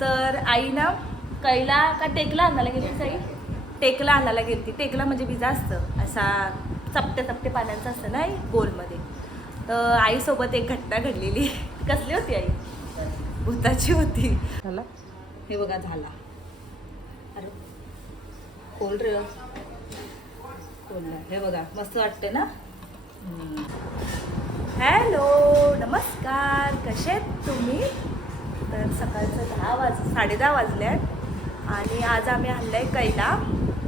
तर आई ना कैला का टेकला आणायला गेली साई टेकला आणायला गेली. टेकला म्हणजे विजा असतं असा चपटे चपटे पाण्याचं असतं ना आई गोलमध्ये. तर आईसोबत एक घटना घडलेली. कसली होती आई? भूताची होती. झाला हे बघा झाला. अरे खोल रे खोलला. हे बघा मस्त वाटते ना. हॅलो नमस्कार, कसे आहेत तुम्ही? तर सकाळचं 10:30 वाजल्यात आणि आज आम्ही आणलंय कैला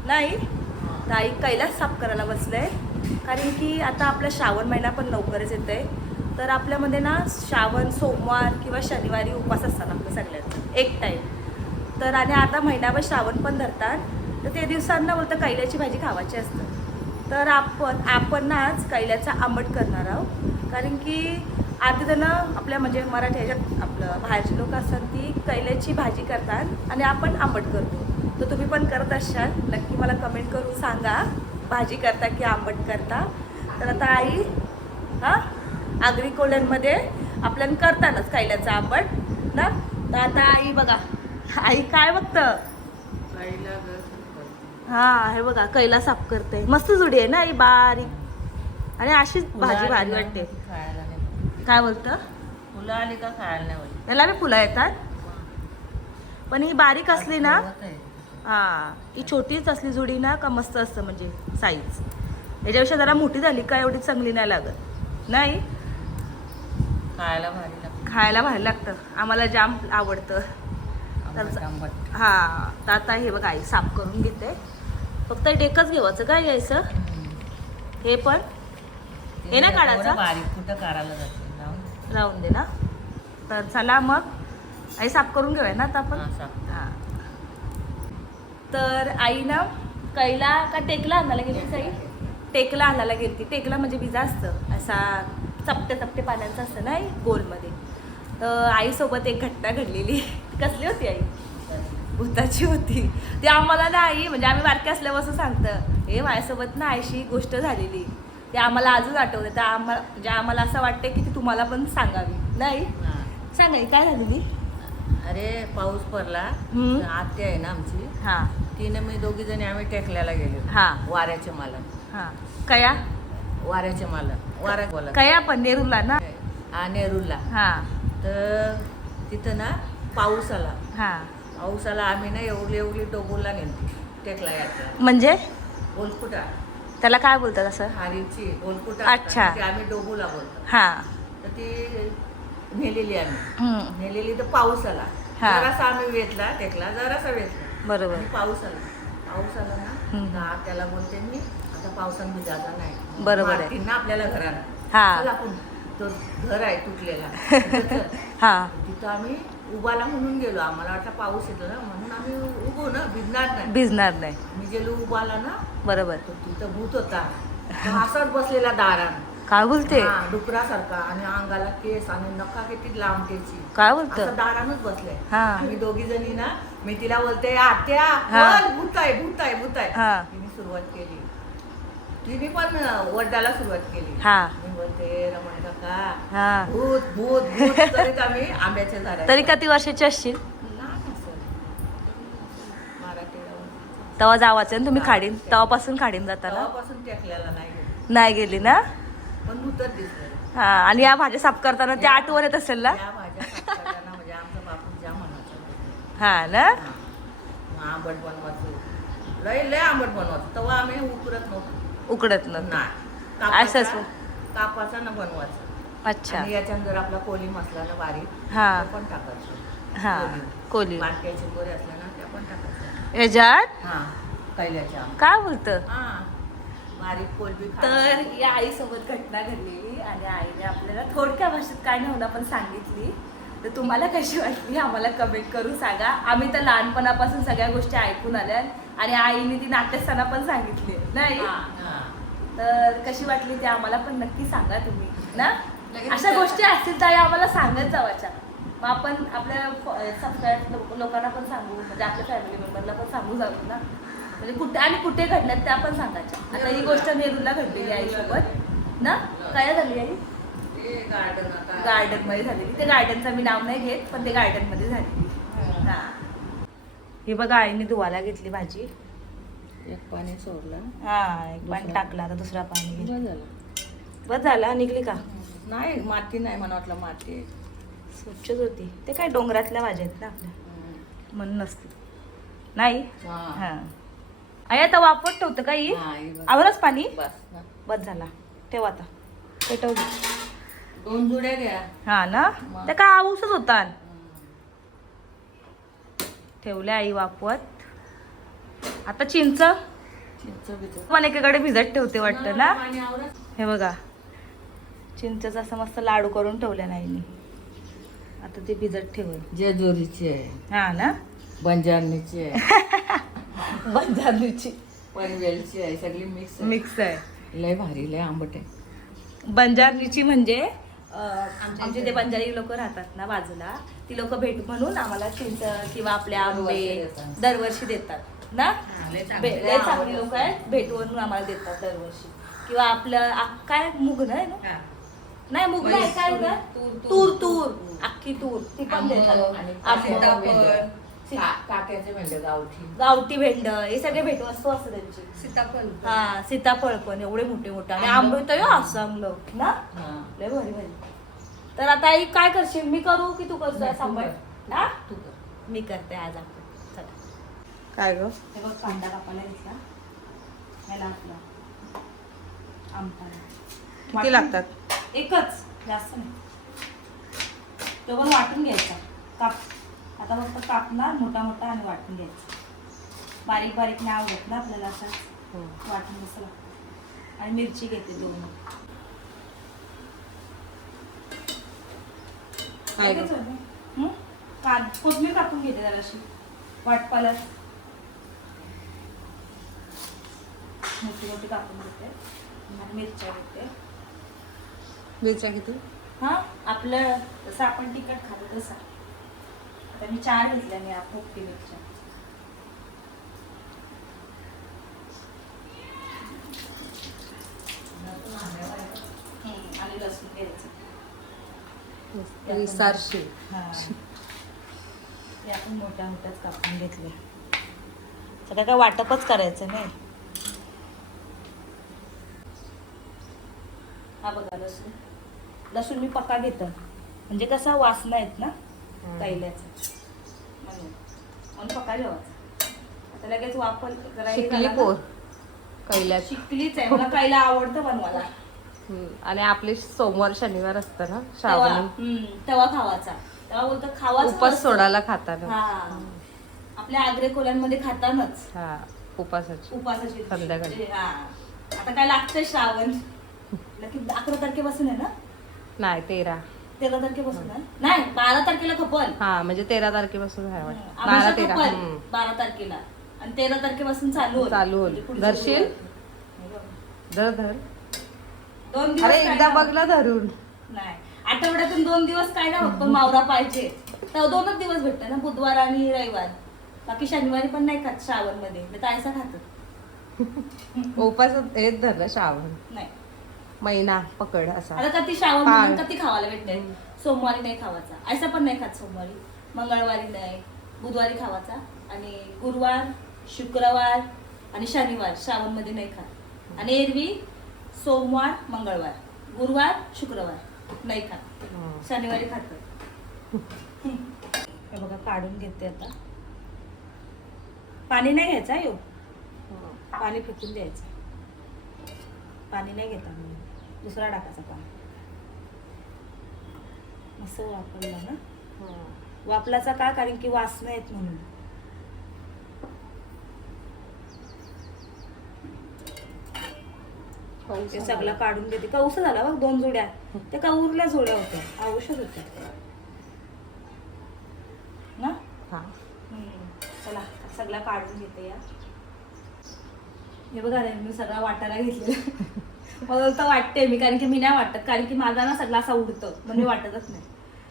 नाही तर आई कैलाच साफ करायला बसलंय. कारण की आता आपला श्रावण महिना पण लवकरच येत आहे. तर आपल्यामध्ये ना श्रावण सोमवार किंवा शनिवारी उपवास असतात आपल्या सगळ्यांचं एक टाईम. तर आणि आता महिनाभर श्रावण पण धरतात. तर ते दिवसांना बोलतं कैल्याची भाजी खावायची असतं. तर आपण ना आज कैल्याचा आंबट करणार आहोत. कारण की आधी तर ना आपल्या म्हणजे मराठी ह्याच्यात आपलं बाहेरची लोक असतात ती कैल्याची भाजी करतात आणि आपण आंबट करतो. तर तुम्ही पण करत असाल नक्की मला कमेंट करून सांगा, भाजी करता की आंबट करता. तर आता आई आगरी कोल्ह्यांमध्ये आपल्याला करतानाच कैल्याचा आंबट ना. तर आता आई बघा आई काय बघतं. हा हे बघा कैला साफ करते. मस्त जुडी आहे ना आई, बारीक आणि अशीच भाजी भारी वाटते. काय बोलतं? फुलं आली का खायला नाही होत. याला बी फुलं येतात पण ही बारीक असली ना ही छोटीच असली जुडी ना का मस्त असतं म्हणजे साईज. याच्यापेक्षा जरा मोठी झाली का एवढी चांगली नाही लागत नाही. खायला भारी लागतं. खायला भारी लागतं. आम्हाला जाम आवडतं. तर आता हे बघा आई साफ करून घेते. फक्त डेकच घेवायचं काय घ्यायचं हे पण हे ना काढायचं बारीक कुठं करायला जाते लावून दे ना. तर चला मग आई साफ करून घेऊया ना आता आपण. हां तर आई ना कैला का टेकला आणायला गेली साई टेकला आणायला गेली. टेकला म्हणजे विजा असतं असा चपटे चपटे पाण्याचं असतं ना आई गोलमध्ये. तर आईसोबत एक घटना घडलेली. कसली होती आई? भूताची होती. ती आम्हाला ना आई म्हणजे आम्ही बारके असल्यापासून सांगतं हे माझ्यासोबत ना आईशी गोष्ट झालेली. ते आम्हाला अजून आठवतं. तर आम्हाला म्हणजे आम्हाला असं वाटतं की ती तुम्हाला पण सांगावी नाही. सांगाई काय झालेली? अरे पाऊस पडला. आत्या आहे ना आमची. हां तिने मी दोघी जणी आम्ही टेकल्याला गेलो. वाऱ्याचे मालक. कया वाऱ्याचे मालक वाऱ्या बोला कया पण नेरूला ना. नेरूरला. तर तिथं ना पाऊस आला. पाऊस आला आम्ही ना एवढी डोबूला नेली टेकला यायला. म्हणजे गोलकुटा त्याला काय बोलतात असं? हारीची गोलकुटा. अच्छा. ते आम्ही डोबूला बोलतो. तर ती नेलेली आम्ही. नेलेली तर पाऊस आला. जरासा आम्ही वेचला टेकला जरासा वेचला. बरोबर. आणि पाऊस आला ना त्याला बोलते मी आता पावसानं भिजायचा नाही. बरोबर आहे ना आपल्याला घरानं. चला आपण तो घर आहे तुटलेला तिथं आम्ही उभाला म्हणून गेलो. आम्हाला वाटलं पाऊस येतो ना म्हणून आम्ही उभो ना भिजणार नाही. मी गेलो उभाला ना. बरोबर. तिथं भूत होता असाच बसलेला दारान. काय बोलते? डुकरासारखा आणि अंगाला केस आणि नका किती लांब त्याची. काय बोलतो? दारानच बसले. आम्ही दोघी जणी ना मी तिला बोलते आत्या भूत आहे भूत आहे भूत आहे. तिने सुरुवात केली. तिने पण वड्डाला सुरुवात केली. मी बोलते रमण काका भूत भूत भूत तरी आम्ही आंब्याच्या झाडा. तरी किती वर्षाची असशील? लहान असेल 12-13 तेव्हा जावाचं ना तुम्ही खाडीन. तेव्हापासून खाडीन जाताना तेव्हापासून टेकल्याला नाही गेली ना. पण भूतच दिसलं. आणि या भाज्या साफ करताना ते आठवण येत असेल ना. या भाज्या साफ करताना म्हणजे आमचा बापू ज्या म्हणायचं ना आंबट बनवायचं लय आंबट बनवायचं. तेव्हा आम्ही उकडत नव्हतं असंच कापाचा ना बनवायचं. अच्छा. आणि याच्यात जर आपला कोली मसला ना बारीक पण टाकायचं. कोली बारक्याची कोरी असल्या ना त्या पण टाकायचं याच्यात. कैल्याच्या. काय बोलतं? बारीक कोलबी. तर या आईसोबत घटना घडलेली आणि आईने आपल्याला थोडक्या भाषेत काय नव्हतं पण सांगितली. तर तुम्हाला कशी वाटली आम्हाला कमेंट करून सांगा. आम्ही तर लहानपणापासून सगळ्या गोष्टी ऐकून आल्या आणि आईने ती नाट्यस्थाना पण सांगितली नाही. तर कशी वाटली ते आम्हाला पण नक्की सांगा तुम्ही ना. अशा गोष्टी असतील तर आम्हाला सांगत जावाच्या. मग आपण आपल्या सबस्क्राईब लोकांना पण सांगू म्हणजे आपल्या फॅमिली मेंबरला पण सांगू जाऊ ना. म्हणजे कुठे आणि कुठे घडल्यात त्या पण सांगायच्या. आता ही गोष्ट नेरूला घडलेली आईसोबत ना. काय झाली आई? गार्डन मध्ये झालेली. ते गार्डनचं मी नाव नाही घेत पण ते गार्डन मध्ये झालेली. ही बघा आईने धुवायला घेतली भाजी. एक पाणी सोडलं. हा एक पाणी टाकलं आता दुसरा पाणी घे. बरं झालं. बस झालं निघली का? नाही माती नाही, मला वाटलं माती आहे. स्वच्छच होती. ते काय डोंगरातल्या भाज्या आहेत ना आपल्या, म्हणून नसते नाही. हा आई आता वापरत ठेवतं काही आवरच पाणी. बस ना. बस झाला. ठेव आता पेटवली. 2 जुड्या घ्या. हा ना ते काय आऊसच होता. ठेवल्या आई वापवत. आता चिंच पण एकीकडे भिजत ठेवते वाटतं ना. हे बघा चिंचेचा असं मस्त लाडू करून ठेवल्या नाही. आता ते भिजत ठेवेल. जेजुरीची आहे. हा ना बंजारणीची आहे. बंजारणीची पनवेलची आहे, सगळी मिक्स आहे. लय भारी, लय आंबट आहे. बंजारणीची म्हणजे आमचे ते बंजारी लोक राहतात ना बाजूला, ती लोक भेट म्हणून आम्हाला चिंच किंवा आपले आंबे दरवर्षी देतात ना. लय चांगली लोक आहेत, भेट म्हणून आम्हाला देतात दरवर्षी. किंवा आपलं काय मूग नाही ना, नाही मूग नाही काय होतं, तूर तूर अख्खी तूर ती पण देतात. काक्याचे भेंड, गावठी भेंड हे सगळे भेटवस्तू असतात त्यांची. सीताफळ. हा सीताफळ पण एवढे मोठे मोठे आणि आंबे तर असं ना लय भारी भारी. तर आता आई काय करशील, मी करू की तू करतो सांभाळ ना? तू कर. मी करते आज आपण. चला काय ग? हे बघ कांदा कापायला घेतला. ह्याला आपला आंबा किती लागतात? एकच, जास्त नाही. तो पण वाटून घ्यायचा. काप आता फक्त कापणार मोठा मोठा आणि वाटून घ्यायचा. बारीक बारीक नाही आवडत ना आपल्याला असं वाटून कसं लागतं. आणि मिरची घेते 2. कोथमीर कापून घेते जराशी वाटपाला. मोठी मोठी कापून घेते. मिरच्या घेते. मिरच्या किती? हा आपलं जसं आपण तिखट खातो तसा. आता मी 4 घेतल्या मी मोठी मिरच्या. आणि लसूण घ्यायचं. हे आपण मोठ्या मोठ्याच कापून घेतल्या. सगळं काय वाटपच करायचं नाही. हा बघा लसूण. लसूण मी पक्का घेतो म्हणजे कसा वासना येत ना कैल्याचा, म्हणून पक्का ठेवायचा. आता लगेच वापर करायला शिकलीच आहे. मला कैला आवडतं बनवायला. आणि आपले सोमवार शनिवार असतं ना श्रावण, तेव्हा खावाचा. तेव्हा बोलतो खावाचा उपास सोडायला खाताना. हा आपल्या आग्रे कोल्यांमध्ये खातानाच उपासाची संध्याकाळी. हा आता काय लागतंय श्रावण. 11 तारखेपासून आहे ना? नाही 13 तारखेपासून आहे. नाही 12 तारखेला खपल. हा म्हणजे 13 तारखेपासून आहे वाटतं. 12 तारखेला आणि 13 तारखेपासून चालू होईल. धरशील? धर 2 दिवस. अरे एकदा बघला धरून. नाही आठवड्यातून 2 दिवस काय ना फक्त मावरा पाहिजे. तर 2च दिवस भेटतात ना, बुधवार आणि रविवार. बाकी शनिवारी पण नाही खात श्रावण मध्ये. तायसा खात उपास हेच धरलं श्रावण. नाही महिना पकड असा. आता कधी श्रावण कधी खावायला भेटते. सोमवारी नाही खावायचा, ऐसा पण नाही खात. सोमवारी, मंगळवारी नाही, बुधवारी खावायचा आणि गुरुवार, शुक्रवार आणि शनिवार श्रावण मध्ये नाही खात. आणि एरवी सोमवार, मंगळवार, गुरुवार, शुक्रवार नाही खात. शनिवारी खात. हे बघा काढून घेते आता. पाणी नाही घ्यायचं येऊ, पाणी फेकून द्यायचं. पाणी नाही घेता मी, दुसरा टाकायचा पाणी. मस्त वापरला ना. वापलाचा का, कारण की वासना येत म्हणून. ते सगळं काढून घेते. कौस झाला बघ 2 जोड्या. ते का उरल्या जोड्या होत्या, औषध होत्या ना. चला सगळं काढून घेते या. हे बघा मी सगळा वाटायला घेतलेला. मला तर वाटते मी, कारण की मी नाही वाटत, कारण की माझा ना सगळा असा उडतो म्हणून मी वाटतच नाही.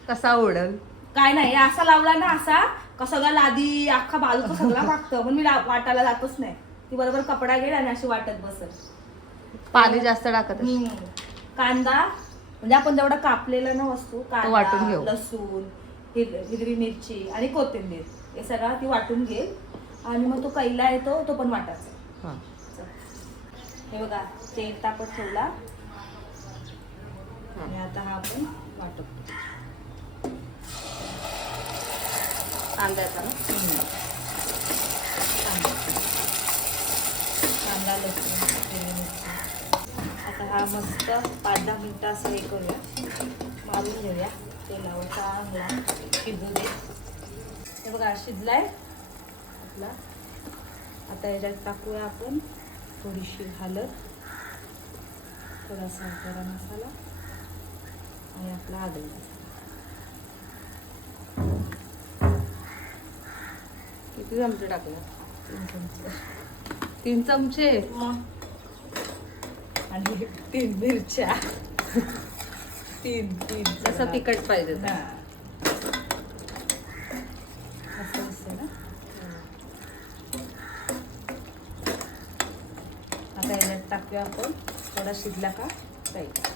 कसा उडल काय नाही, असा लावला ना असा का सगळा लादी अख्खा बाजूचा सगळा वाटतं म्हणून मी वाटायला जातच नाही. ती बरोबर कपडा घेईल आणि अशी वाटत बसल. पाणी जास्त टाकत. कांदा म्हणजे आपण जेवढा कापलेला ना वस्तू, वाटून कांदा, घेऊ. लसूण, हिरवी मिरची आणि कोथिंबीर हे सगळं ती वाटून घेईल. आणि मग तो कैला येतो तो पण वाटायचा. हां. हे बघा तेल तापत ठेवला आणि आता हा आपण वाटतो. कांद्याचा ना. कांदा लसूण हिरवी मिरची. आता हा मस्त 5-10 मिनटं असं हे करूया, मारून घेऊया तेलावर चांगला शिजू दे. हे बघा शिजलाय आपला. आता याच्यात टाकूया आपण थोडीशी हळद, थोडासा गरम मसाला आणि आपला आदळी मसाला. किती चमचे टाकले? 3 चमचे. 3 चमचे. मग आणि 3 मिरच्या. 3 जसं तिखट पाहिजे हा. असं असतं ना. आता याच्यात टाकूया आपण थोडा शिजला का कैला.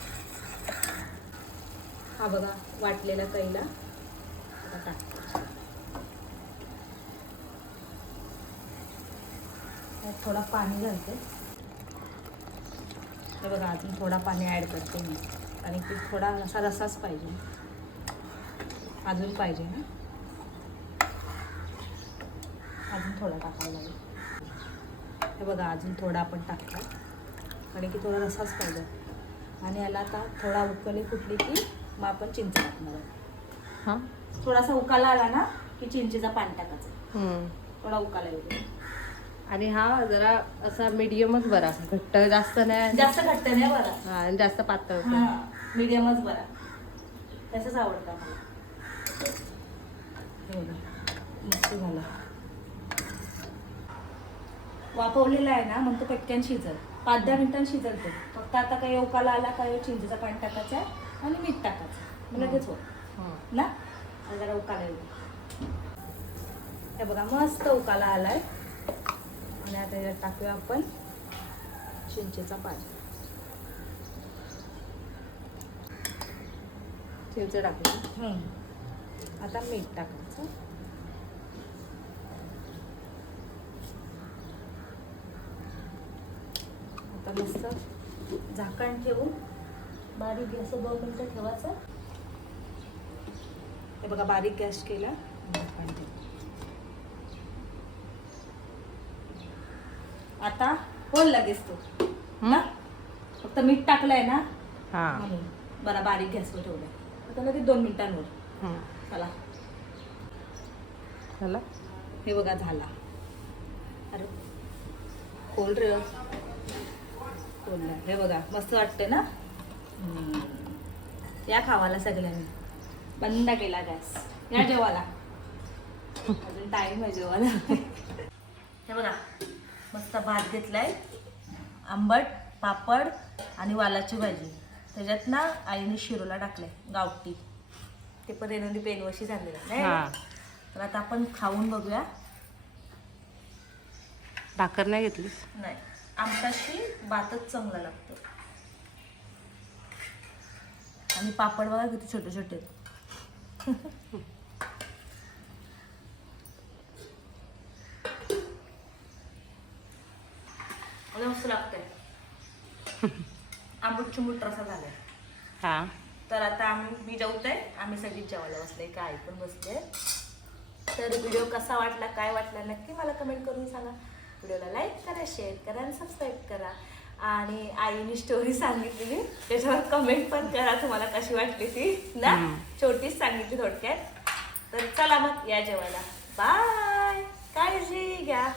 हा बघा वाटलेला कैला आता टाकतो. यात थोडा पाणी घालते. हे बघा अजून थोडा पाणी ॲड करते मी, आणि की थोडा असा रसाच पाहिजे, अजून पाहिजे ना, अजून थोडा टाकायला लागेल. हे बघा अजून थोडा आपण टाकला, आणि की थोडा रसाच पाहिजे. आणि याला आता थोडा उकळी फुटली की मग आपण चिंच टाकणार आहोत. हां. थोडासा उकाला आला ना की चिंचेचा पाणी टाकायचं. हम्म. थोडा उकाला येऊ दे. आणि हा जरा असा मीडियमच बरा, घट्ट जास्त नाही, जास्त घट्ट नाही बरा. हा, आणि जास्त पातळ पण. हां मीडियमच बरा, तसंच आवडतं मला. हे बघा मस्त झालं. वाफवलेला आहे ना मग तो पटकन शिजल, 5-10 मिनिटांनी शिजल तो. फक्त आता काही उकाला आला काय चिंचेचं पाणी टाकायचं आहे आणि मीठ टाकायचं, मग लगेच होत हां. ना. आणि जरा उकाला येऊ. हे बघा मस्त उकाला आलाय. आणि आता याच्यात टाकूया आपण चिंचेचा पाणी. चिंच टाकली. आता मीठ टाकायचं. आता मस्त झाकण ठेवून बारीक गॅस 2 मिनिटं ठेवायचं. हे बघा बारीक गॅस केला, झाकण ठेव. आता होल लगेच तो ना, फक्त मीठ टाकलंय ना हां. म्हणून बरा बारीक गॅसवर ठेवलाय. आता लगेच 2 मिनिटांवर. चला झाला. हे बघा झाला. अरे खोल रे, खोलला. हे बघा मस्त वाटतं ना. या खावाला सगळ्यांनी. बंद केला गॅस, या जेवायला. अजून टाईम आहे जेवायला. हे बघा मस्त भात घेतलाय, आंबट पापड आणि वालाची भाजी. त्याच्यात ना आईने शिरोला टाकलंय गावठी. ते पण रेणुनी पेनवशी झालेलं हां. नाही. तर आता आपण खाऊन बघूया. भाकर नाही घेतलीस? नाही, आमच्याशी भातच चांगला लागतो. आणि पापड बघा किती छोटे छोटे. मस्त लागतंय. आंबट चिंबूट रसा झालाय. हां. तर आता मी जेवतोय, आम्ही सगळीच जेवायला बसले, का आई पण बसले. तर व्हिडिओ कसा वाटला काय वाटला नक्की मला कमेंट करून सांगा. व्हिडिओला लाईक करा, शेअर करा आणि सबस्क्राईब करा. आणि आईने स्टोरी सांगितलेली त्याच्यावर कमेंट पण करा, तुम्हाला कशी वाटली ती ना. छोटीच सांगितली थोडक्यात. तर चला मग या जेवायला. बाय, काळजी घ्या.